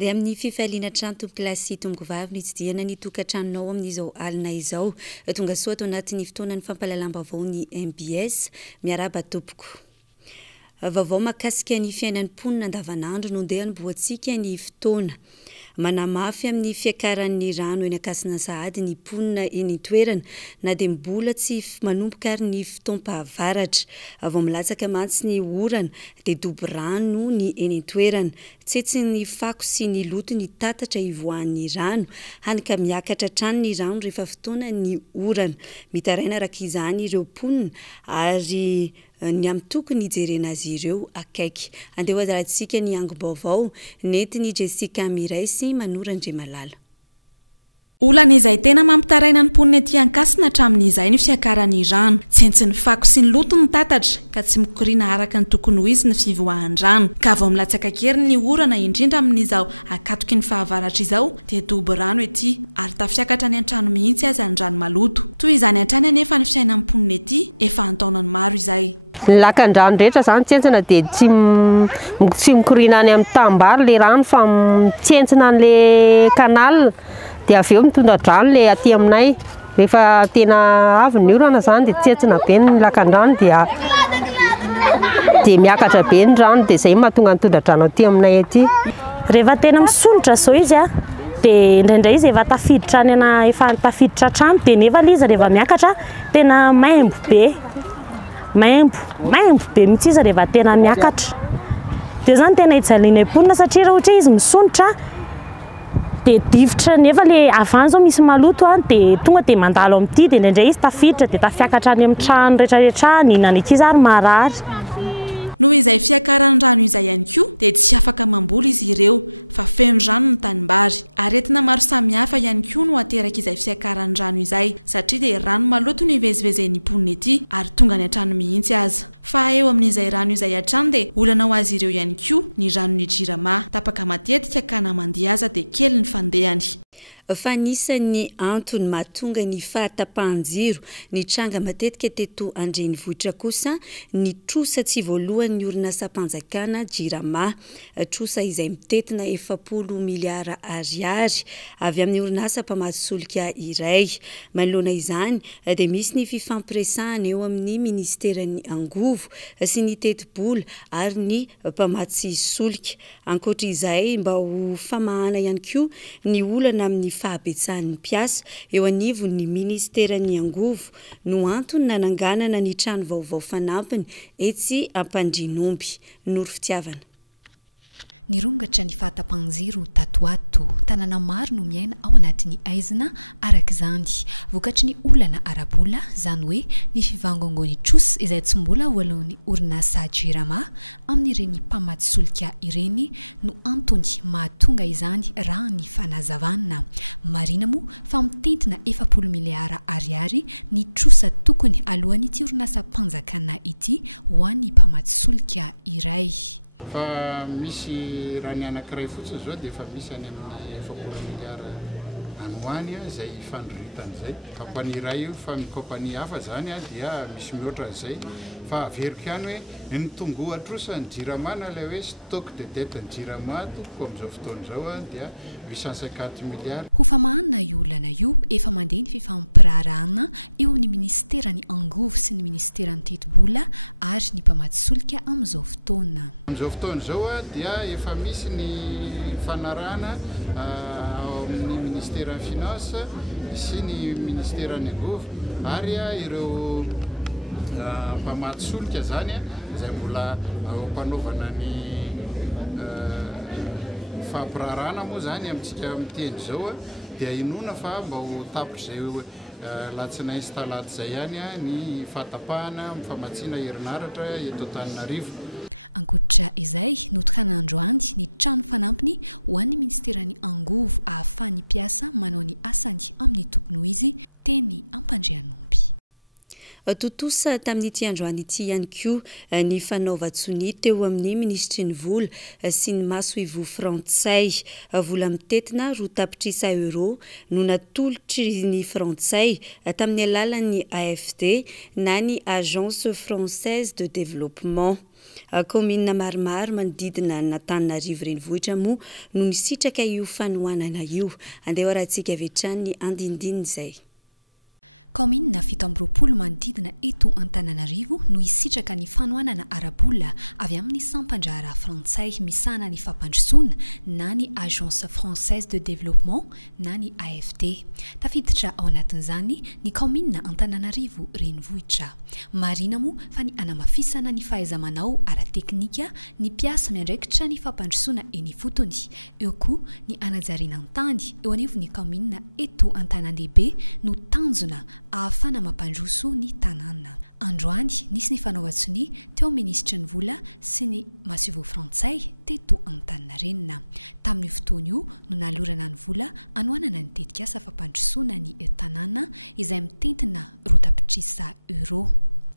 dia amin'ny fifaliana trano tompo lasy tomboko vavy ny tsidiana ny tokantranonao amin'izao alina izao tonga soa atao anatin'ny fotoanany fampalalam-baovao ny MBS miaraba tompoko. Vaovao mahakasika ny fiainan'ny mponina andavanandro no ndeha niboantsika ny fotoana. Manamafy amin'ny fiakaran'ny rano eny Ankasina Sahady ny mponina eny toerana na dia mbola tsy manomboka ary ny fotoam-pahavaratra. Vao milatsaka mantsy ny orana dia dobo rano ny eny toerana. Tsetsy ny fako sy ny loto ny tatatra ivoan'ny rano hany ka miakatra trano ny rano rehefa fotoana ny orana. Mitaraina araka izany ireo mponina ary ny amin'ny tokony hijerena azy ireo akaiky. Andeha hoazaratsika ny angom-baovao nentiny Jessica Miray sy Manorandre Malala. Olana izay tena mampitaraina ny mponina ety Ankasina hatramin'izay ny fiakaran'ny rano. Tsy ny fako sy ny loto ny tatatra ka tsy mikoriana araka ny tokony ho izy ny fivoahan'ny rano. Ka vao milatsaka kely ny orana indrindra amin'izao akatoky ny fahavaratra izao dia dobo rano ety ary tafiakatra ny an-trano mihitsy aza ny rano maloto. Toy izany hatrany anefa ny fiainan'ny mponina ety efa antaonany maro izay. Ny lakan-drano rehetra zany tsentsina dia tsy mikoriana any amin'ny tambary le rano fa tsentsina an'le kanal dia avy eo mitondra drano le aty aminay. Rehefa tena avy ny orana zany dia tsentsina be ny lakan-drano dia miakatra be ny rano dia izay mahatonga mitondra drano aty aminay aty. Rehefa tena misolotra zao izy dia indraindray izy efa tafiditra any efa tafiditra trano dia nefa izy rehefa miakatra tena maimbo be. Maimbo be mihitsy izy rehefa tena miakatra. Dia zany tena hijaliana mponina satria raha ohatra izy misonitra dia difotra nefa le avany zao misy maloto dia tonga dia mandalo amin'ity dia indraindray izy tafiditra dia tafiakatra any amin'ny trano rehetrarehetra nihinana ikizy ary marary. Noho izay fiakaran'ny rano izay ihany koa dia tsy afaka mamboly izy ireo fa feno rano ny tanimbary. Aretina maro samihafa ihany koa no ateraka izay fiakaran'ny rano izay satria dia rano maloto no ivezivezen'ny mponina ety ary tonga ny hatrany mihitsy aza. Fa eo amin'izay rano izay hatrany dia olana ho azy ireo ihany koa ny ranon'ny jirama tapaka matetika ka na mandeha aza dia kely ny fandehany. Fa nisan'ny antony mahatonga ny fahatapahan-jiro ny tranga matetika teto andrenivohitra kosa ny trosa tsy voalohan'ny orinasa mpanjakana jirama. Trosa izay mitetina 70 miliara ariary avy amin'ny orinasa mpamasolika iray. Manoloana izany dia misy ny fifampiresahana eo amin'ny ministeran'ny angovo sy ny teti-bola ary ny mpamatsy solika. Ankoatra izay mba ho famahana ihany koa ny olana amin'ny fahabetsahan'ny mpiasa eo anivon'ny ministeran'ny angovo no antony nananganana ny trano vaovao fanampiny etsy Ampandrinomby. Noro fitiavana. Nirongatra ny fahatapahan-jiro Tatoato, tanàna maro no miaina ao anatin'ny aizina arak'izany. Vokatry ny olana arabola, izany hoe ny fivangongon'ny trosa izay tsy mbola voalohan'ny orinasa jirama amin'ireny mpamatsy solika ireny no antony mahatonga izany raha ny fanazavana. Marina moa fa mitentina 70 miliara ariary ny trosa tokony alohan'ity orinasa mpanjakana ity ho an'ny mpamatsy solika iray. Fa misy raha ny anankiray fotsiny zao dia efa misy any amin'ny 70 miliara anoany izay fandroritana izay. Kampani iray io fa mikompani hafa zany dia misy mihoatra izay fa averiko ihany hoe ny tongoa trosa ny jirama na ilay hoe stock de dette ny jirama toko amin'izao fotoana izao dia 850 miliara. Ho famahana io olana io efa mandeha ny fifampirarahana eo amin'ny ministeran'ny angovo sy ny ministeran'ny teti-bola ary ny mpamatsy solika amin'izao fotoana. Amin'izao fotoana izao dia efa misy ny fanarahana ao amin'ny ministeran'ny finance sy ny ministeran'ny angovo ary ireo mpamatsy solika zany izay mbola mpanaovana ny fampirarahana moa zany amintsika miteny zao dia inona fa mba ho tapitra izay latsina instalaty izay ihany ny fahatapahana mifamatsiana herinaratra eto Antananarivo. Ankoatra izay notokanana androany ny trano fanampiny ho an'ny ministeran'ny angovo ahafahany mpiasa manao ny asany amin'ny tokony ho izy teny Ampandrianomby. totosa tamin'ity androany ity ihany koa ny fanaovatsony teo amin'ny ministry ny vola sy ny maso ivo frantsay vola mitetina roa tapitrisa euro no natolotry ny frantsay tamin'ny alalan'ny AFD na ny agence française de développement. Commune maromaro manodidina n'Antananarivo renivohitra moa no nisitraka io fanohanana io. Andeha rahantsika avy hatrany ny andindininy izay. Commune 7 manodidina eto Antananarivo no isitraka ny fanohanana arabola avy amin'ny sampandrara frantsay misana ny fampandrosoana na ny agence française de développement na ny AFD. Tafiditra ao anatin'izany ny commune Antananarivo renivohitra. Marina moa fa ny anamafisana ny fahaiza-manao ara-teknika ny piasa miandraikitra ny fampandrosoana eny fotony. Eo koa ny anajariana an-tany eo anivon'ny commune eto Antanandehibe no tanjona ahafana mampandroso ny tanàna. Androany nisy ny fanaovatsony teo ministra ny vola sy ny masivo frantsay teto Antaninarenina. Tamin'ny fotoana io no nalorana ny vola anohanana ny tetikasa fampandrosoana ny tanàna izay mitentina roa tapitrisa euro.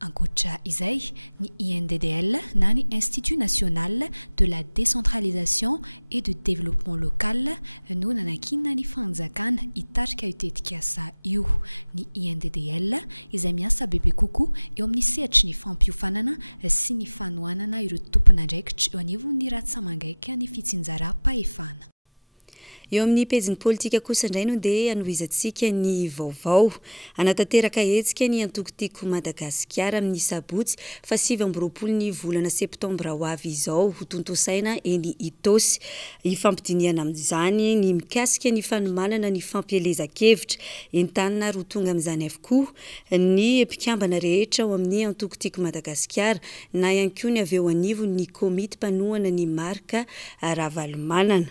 Ankoatra izay ny INDDL na ny Institut National de la Décentralisation et de Développement Local no nanakina ny fanjakana hitarika io tetikasa io. Ny INDDL izay miasa bebe kokoa eo amin'ny sehatry ny fampiofanana sy ny fanohanana ireo tompon'andraikitra eo anivon'ny ratsamangaika ny fitsinjaram-pahefana. Eo amin'ny pejiny politika kosa indray no dia anovizatsika ny vaovao. Anatanteraka hetsika ny antokotiko Madagasikara amin'ny sabotsy fa 20 ny volana Septambra ho avy izao ho tontosaina eny Itosy. Ifampidiniana amin'izany ny mikasika ny fanomanana ny fampielezan-kevitra entanina roa tonga amin'izany avokoa ny mpikambana rehetra ao amin'ny antokotiko Madagasikara na ihany koa ny avy eo anivon'ny komity mpanohana ny marika Ravalomanana.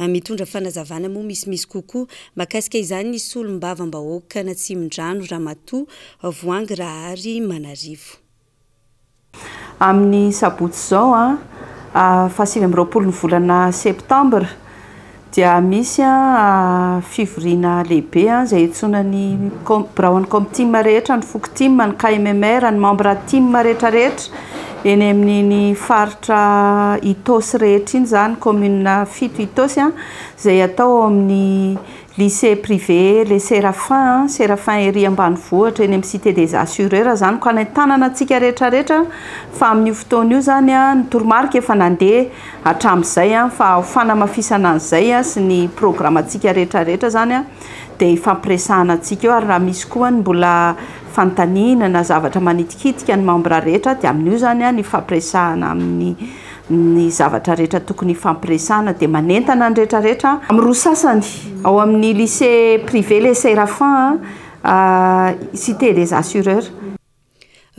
Mitondra fanazavana moa misy kokoa makasika izany ny solom-bava-mbahoaka na Tsimondrano Ramatoa Voangy Rahary Manarivo. Amin'ny sabotsy zao fa 20 ny volana Septambra dia misy fivoriana lehibe izay etsona ny braony comme team rehetra ny foko team ny KMMR ny membre team rehetrarehetra eny amin'ny faritra Itosy rehetra iny zany commune 7 Itosy izay atao amin'ny lycée privé les Séraphin ery ambanivohitra eny amin'ny cité des assureurs zany ko anentanana antsika rehetrarehetra fa amin'ny fotoana io zany ny toromarika efa nandeha hatramin'izay fa ho fanamafisana an'izay sy ny programme antsika rehetrarehetra zany dia ifampiresahana antsika eo ary raha misy koa ny mbola fantanina na zavatra manitikitika ny membre rehetra dia amin'io zany ny fampiresahana amin'ny ny zavatra rehetra tokony fampiresahana dia manentana ny rehetrarehetra amin'ny roa sasany ao amin'ny lycée privé les Séraphin cité des assureurs.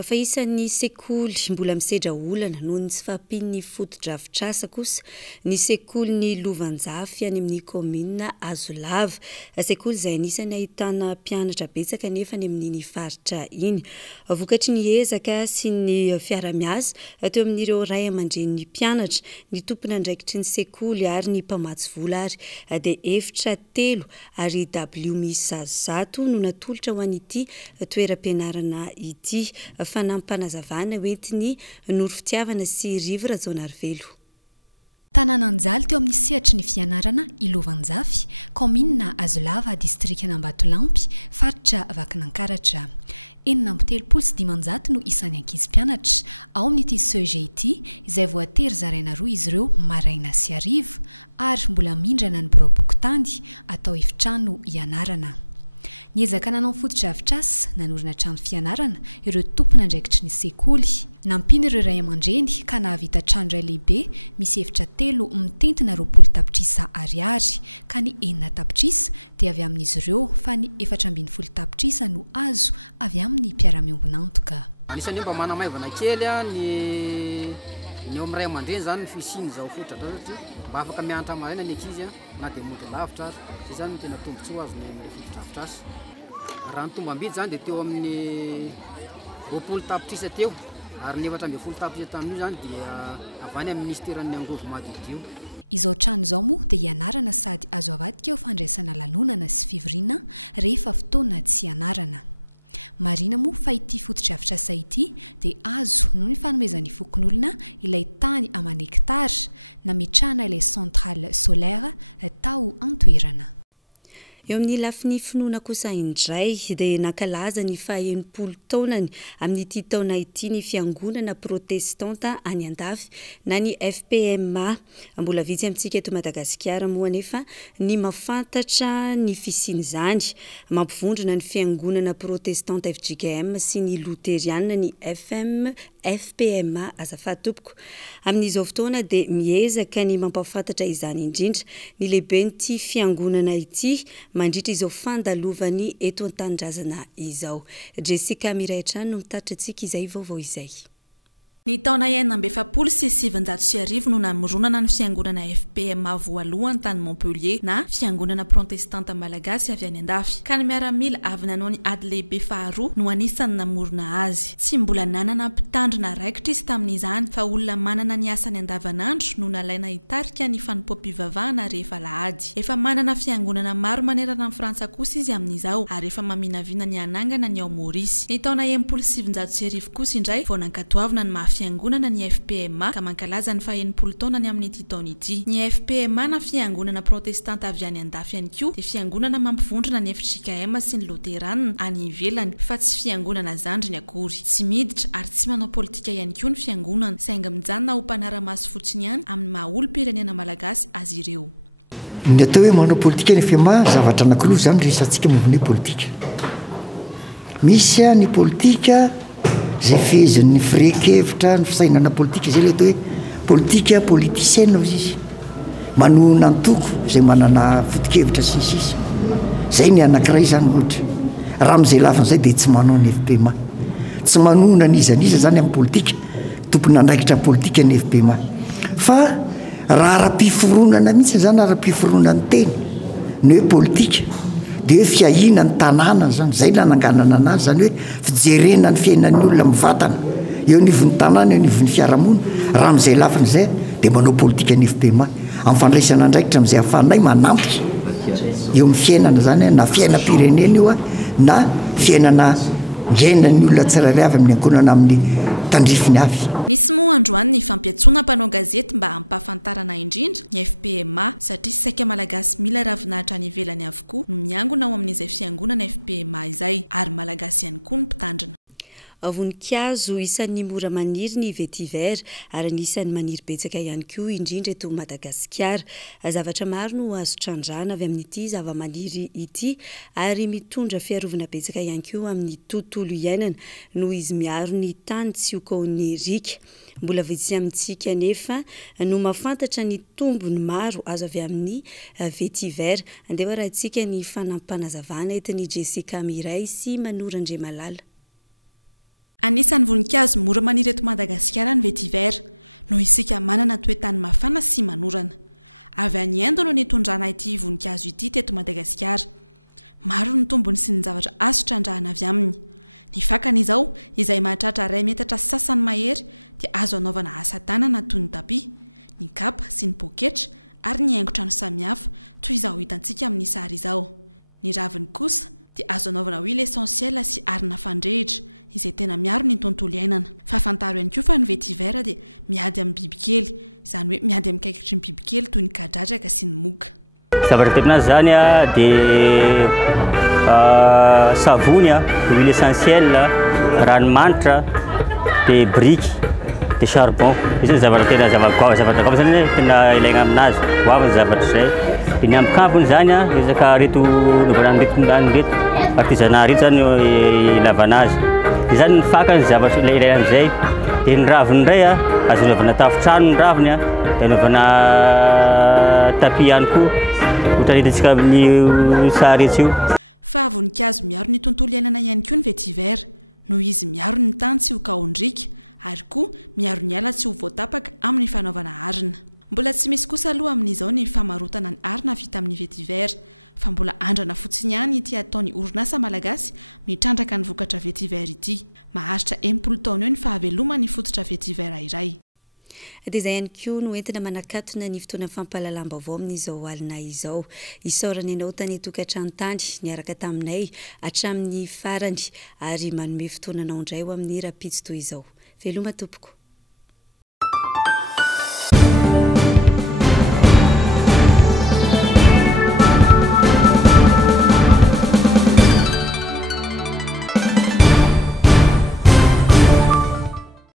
Fa isan'ny sekoly mbola misedra olana noho ny tsy fahampian'ny foto-drafitrasa kosa ny sekoly ny Lovanjafy any amin'ny commune Azolava. Sekoly izay anisany ahitana mpianatra betsaka nefa any amin'ny faritra iny. Vokatry ny ezaka sy ny fiara-miasa teo amin'ireo ray aman-dren'ny mpianatra ny tompona andraikitry ny sekoly ary ny mpamatsy vola ary dia efitra 3 ary W misa 100 no natolotra ho an'ity toeram-pianarana ity. Fanampanazavana hoentiny noro fitiavana sy rivora Zonarvelo. Tanànanjaly teo amin'ny sehatry ny fianarana i Lovanjafy, commune Azolava, district Ambatolampy, faritra Vakinankaratra. 730 no isan'ny ankizy mpianatra ao amin'ity sujet ity izay voatery zaraina roa izy ireo maraina sy hariva ary mbola mindrana ny birao-pokotany atao efitrano ianarana. Niezaka nanao foto-drafitrasa nanorina trano fianarana ireo tompona andraikitry ny sekoly. Nampiny ireo ray aman-dreny ka nahavita trano iray lehibe misy efitra 3 mitentina 20 tapitrisa ariary ka ny 9 tapitrisa dia avy amin'izy ireo fa ny 420 tapitrisa no azo avy amin'ny mpiara-miombonantoka. Anisany mba manamaivana kely ny eo amin'ny ray aman-dreny zany ny fisiny zao foto-drafitrasa mba afaka mianatra maraina ny ankizy na dia mody lavitra ary zay zany tena tombontsoa azo ny foto-drafitrasa. Raha ny tombam-bidy zany dia teo amin'ny 20 tapitrisa teo ary ny 420 tapitrisa tamin'io zany dia avany amin'ny ministeran'ny angovo madio. Izao trano izao moa dia ianarana sady azo avadika ho fandraisana lanonana sy fivoriana rehefa fotoana tsy ianarana. marina moa fa ity fotodrafitra asa ity dia azo noho ny fanomezan'ny fokon'olona ilay tany amany hektara nametrahana ilay centrale solaire tao antoerana. Eo amin'ny lafiny finoana kosa indray dia nankalaza ny faha-80 taonany amin'ity taona ity ny fiangonana protestanta any Andafy na ny FPMA. Mbola vitsy amintsika eto Madagasikara moa anefa ny mafantatra ny fisian'izany. Mampivondrona ny fiangonana protestanta FJKM sy ny luteriana ny FPMA azafady tompoko. Amin'izao fotoana dia miezaka ny mampafantatra izany indrindra ny lehibe n'ity fiangonana ity mandritra izao fandalovany eto an-tanindrazana izao. Jessica Miraitrano no mitaritra antsika izay vaovao izay. Ny taona 1970 no namoronana ny fiangonana FPMA voalohany tany Montpellier na fiangonana protestanta malagasy avy any Andafy. Ka ny miaramila avy nanao ny ady lehibe faharoa no anisany namorona azy. Tsy mbola nanana mpitandrina raikitra izy tamin'izany fa olona manana ny asany andavanandro no nalaina hitarika ny fanompoam-pivavahana rehefa lahady. Efa manana fiangonana maro manerana amin'ny Frantsa kosa izy amin'izao ary efa maminavina ny anangana ny ao Maurice. Ny taona 1970 kosa indray vao nankatoavina ny fiangonana ny FPMA ka mankalaza ny faha-80 taonany amin'ity taona ity. Ny FPMA na fiangonana protestanta avy any Andafy ihany koa dia fiangonana mampivondrona ny FJKM sy ny Luterana any ivelany fa tsy fiangonana zandriny akory. Tsy miditra ary tsy manao politika ihany koa ny fiangonana saingy mijanona ho mpanara-maso fotsiny ihany amin'ny maha-olom-pirenena malagasy azy ireo. Ny atao hoe manao politika ny FPMA zavatra anankiroa zany resantsika mombony politika. Misy ny politika zay fezin'ny firek-hevitra ny fisainana politika zay le atao hoe politika politicienne izy izy manohana antoko zay manana foto-kevitra sisisy zay ny anankiray zany ohatra. Raha amin'izay lafin'izay dia tsy manao ny FPMA, tsy manohana nizaniza zany amin'ny politika tompony andraikitra politika ny FPMA fa raha ara-piforonana mihitsy zany ara-piforonan'ny teny ny hoe politika dia hoe fiahina ny tanàna zany zay nananganana anazy zany hoe fijerena ny fiainan'ny olona mivatana eo anivon'ny tanàna eo anivon'ny fiarahamonina. Raha amin'izay lafin'izay dia manao politika ny FPMA amin'ny fandraisana andraikitra amin'izay ahafahanay manampy eo amin'ny fiainana zany na fiainam-pirenena io na fiainana ngenan'ny olona tsirairay avy amin'ny ankonana amin'ny tandrifiny avy. Nisy moa androany ny fampiatsona mpanao gazety mba hampafantarana indrindra ny FPMA satria saika malagasy mila ravinahitra any ivelany avokoa no miangona ao amin'izay fiangonana FPMA izay ary malagasy ihany koa ny mpitandrina. Voninkazo isan'ny mora maniry ny vetiver ary anisan'ny maniry betsaka ihany koa indrindra eto Madagasikara. Zavatra maro no azo trandrana avy amin'ity zava-maniry ity ary mitondra fiarovana betsaka ihany koa amin'ny tontolo iainana noho izy miaro ny tany tsy ho kaonerika. Mbola vitsy amintsika nefa no mafantatra ny tombony maro azo avy amin'ny vetiver. Andeha rahantsika ny fanampanazavana etin'ny Jessica Miray sy Manora Andriamalala. Anisan'ny voninkazo mora maniry eto Madagasikara ny vetiver noho isika manana toetany mafana sy manorana. Avy any Inde no nitondrana ity voninkazo ity teto Madagasikara. Maro ny tombony sy ny zavatra azo trandrahana avy aminy. Ny fakana izao izay mahatratra 2 metatra sasany mahery dia azo anaovana asa tanana toy ny tapis, ny kapa sy ny poketra ary ny haingon-trano samihafa toy izao hitantsika amin'ny sary izao. Ny raviny kosa dia azo anaovana huile essentielle sy arina fandrehitra izay tena miaro ny tontolo iainana. Fafantaro ihany koa fa ny vetiver dia miady amin'ny bibikely, izany hoe miady amin'ny kaikitry ny bibikely toy ny kadradraka sy ny moka. Zavatra tepinazy zany dia savony, huile essentielle, ranomanitra, dia brique, dia charbon. Izy zavatra tena zavatra gava zany tena ilaigna aminazy. Goavana zavatra izay. Dia ny ambin-kampony zany ezaka reto novana reto reto artisanat reto zany ilavana azy. Dia zany ny fakany zavatra ilaina amin'izay. Dia ny raviny indray azo anaovana tafontrano ny raviny, dia anaovana tapis ihany koa. Ohatra hitantsika amin'ny sary eto io. Fa voninkazo miaro ny tontolo iainana ihany koa ny vetiver noho izy miaro ny tany tsy ho kaondrika ary koa miaro ny ala tsy ho voatapaka amin'ny fanaovana arina. Mbola tsy misy kosa aloha amin'izao ny famarotana ny arina vita amin'ny vetiver fa mbola andrana fotsiny ihany ity ataony orinasa malagasy mitrandraka ny vokatra vetiver ity. Maharitra 80 taona eo ny fahavelomany fototra vetiver iray. dia izay ihany koa no entina manakatona ny fotoana fampahalalam-baovao amin'izao alina izao. Isaorana ianao tany tokantrano-tany niaraka taminay hatramin'ny farany ary manome fotoananao indray ho amin'ny rapitso toy izao. Veloma tompoko.